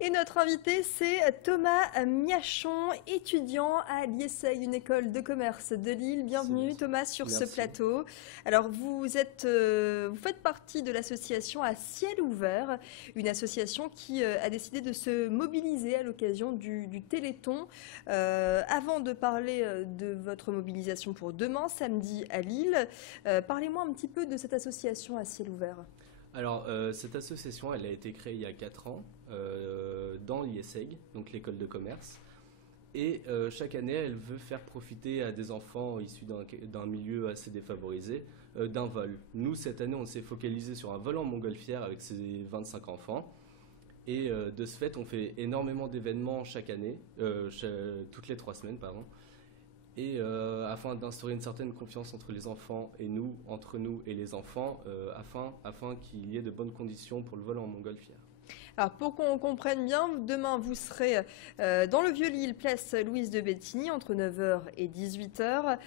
Et notre invité, c'est Thomas Miachon, étudiant à l'IESEG, une école de commerce de Lille. C'est bien Bienvenue ça. Thomas sur ce Merci. plateau. Alors vous faites partie de l'association À Ciel Ouvert, une association qui a décidé de se mobiliser à l'occasion du Téléthon. Avant de parler de votre mobilisation pour demain, samedi à Lille, parlez-moi un petit peu de cette association À Ciel Ouvert. Alors, cette association, elle a été créée il y a 4 ans dans l'IESEG, donc l'école de commerce. Et chaque année, elle veut faire profiter à des enfants issus d'un milieu assez défavorisé d'un vol. Nous, cette année, on s'est focalisé sur un vol en montgolfière avec ces 25 enfants. Et de ce fait, on fait énormément d'événements chaque année, toutes les 3 semaines, pardon. Et afin d'instaurer une certaine confiance entre les enfants et nous, entre nous et les enfants, afin qu'il y ait de bonnes conditions pour le vol en montgolfière. Alors pour qu'on comprenne bien, demain vous serez dans le Vieux-Lille, place Louise de Bettigny, entre 9 heures et 18 heures,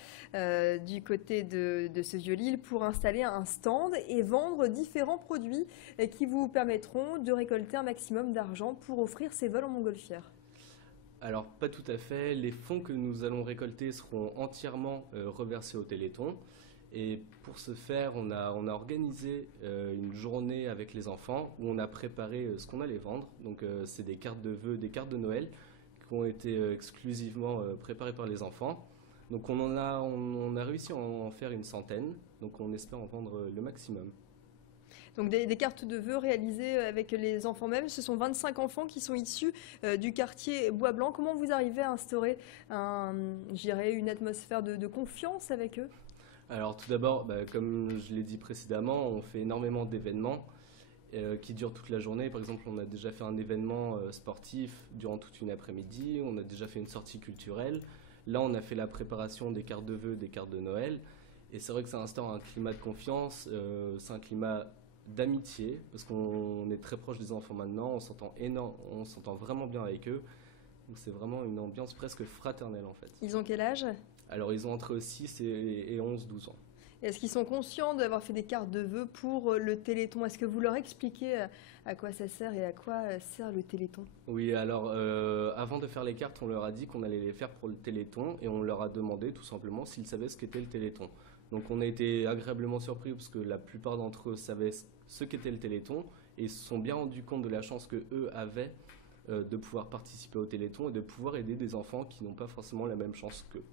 du côté de ce Vieux-Lille, pour installer un stand et vendre différents produits qui vous permettront de récolter un maximum d'argent pour offrir ces vols en montgolfière. Alors, pas tout à fait. Les fonds que nous allons récolter seront entièrement reversés au Téléthon. Et pour ce faire, on a organisé une journée avec les enfants où on a préparé ce qu'on allait vendre. Donc, c'est des cartes de vœux, des cartes de Noël qui ont été exclusivement préparées par les enfants. Donc, on a réussi à en faire une centaine. Donc, on espère en vendre le maximum. Donc des cartes de vœux réalisées avec les enfants même. Ce sont 25 enfants qui sont issus du quartier Bois Blanc. Comment vous arrivez à instaurer je dirais, une atmosphère de confiance avec eux? Alors tout d'abord, comme je l'ai dit précédemment, on fait énormément d'événements qui durent toute la journée. Par exemple, on a déjà fait un événement sportif durant toute une après-midi, on a déjà fait une sortie culturelle. Là, on a fait la préparation des cartes de vœux, des cartes de Noël. Et c'est vrai que ça instaure un climat de confiance, c'est un climat d'amitié, parce qu'on est très proche des enfants maintenant, on s'entend vraiment bien avec eux. Donc c'est vraiment une ambiance presque fraternelle en fait. Ils ont quel âge? Alors ils ont entre 6 et 11-12 ans. Est-ce qu'ils sont conscients d'avoir fait des cartes de vœux pour le Téléthon? Est-ce que vous leur expliquez à quoi ça sert et à quoi sert le Téléthon? Oui, alors avant de faire les cartes, on leur a dit qu'on allait les faire pour le Téléthon et on leur a demandé tout simplement s'ils savaient ce qu'était le Téléthon. Donc on a été agréablement surpris parce que la plupart d'entre eux savaient ce qu'était le Téléthon et ils se sont bien rendus compte de la chance que eux avaient de pouvoir participer au Téléthon et de pouvoir aider des enfants qui n'ont pas forcément la même chance qu'eux.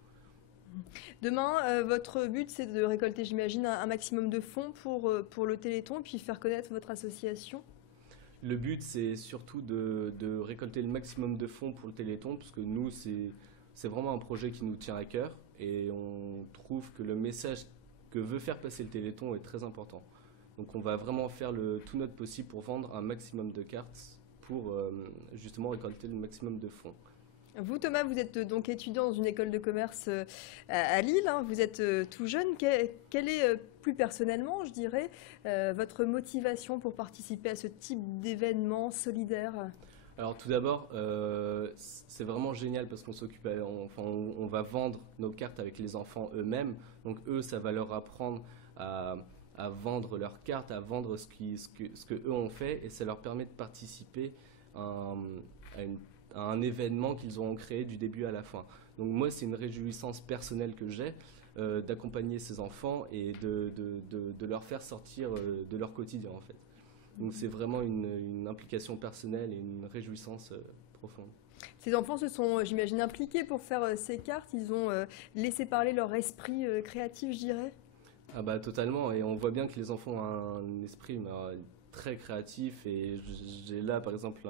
Demain, votre but, c'est de récolter, j'imagine, un maximum de fonds pour le Téléthon, puis faire connaître votre association. Le but, c'est surtout de récolter le maximum de fonds pour le Téléthon, parce que nous, c'est vraiment un projet qui nous tient à cœur, et on trouve que le message que veut faire passer le Téléthon est très important. Donc on va vraiment faire tout notre possible pour vendre un maximum de cartes, pour justement récolter le maximum de fonds. Vous, Thomas, vous êtes donc étudiant dans une école de commerce à Lille, hein. Vous êtes tout jeune. Quelle est, plus personnellement, je dirais, votre motivation pour participer à ce type d'événement solidaire? Alors tout d'abord, c'est vraiment génial parce qu'on s'occupe, on va vendre nos cartes avec les enfants eux-mêmes. Donc eux, ça va leur apprendre à vendre leurs cartes, à vendre ce que eux ont fait, et ça leur permet de participer à, à un événement qu'ils auront créé du début à la fin. Donc moi, c'est une réjouissance personnelle que j'ai d'accompagner ces enfants et de leur faire sortir de leur quotidien en fait. Donc c'est vraiment une implication personnelle et une réjouissance profonde. Ces enfants se sont, j'imagine, impliqués pour faire ces cartes. Ils ont laissé parler leur esprit créatif, je dirais. Ah bah totalement, et on voit bien que les enfants ont un esprit très créatif, et j'ai là par exemple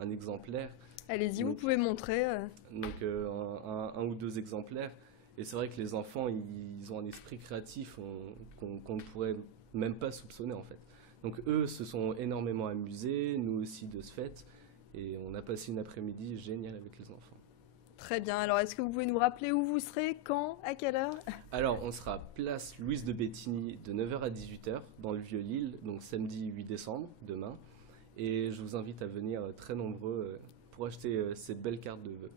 un exemplaire, Allez-y, vous donc, pouvez montrer. donc un ou deux exemplaires, et c'est vrai que les enfants ils ont un esprit créatif qu'on ne pourrait même pas soupçonner en fait. Donc eux se sont énormément amusés, nous aussi de ce fait, et on a passé une après-midi géniale avec les enfants. Très bien. Alors, est-ce que vous pouvez nous rappeler où vous serez, quand, à quelle heure? Alors, on sera place Louise de Bettigny de 9 heures à 18 heures dans le Vieux-Lille, donc samedi 8 décembre, demain. Et je vous invite à venir très nombreux pour acheter cette belle carte de vœux.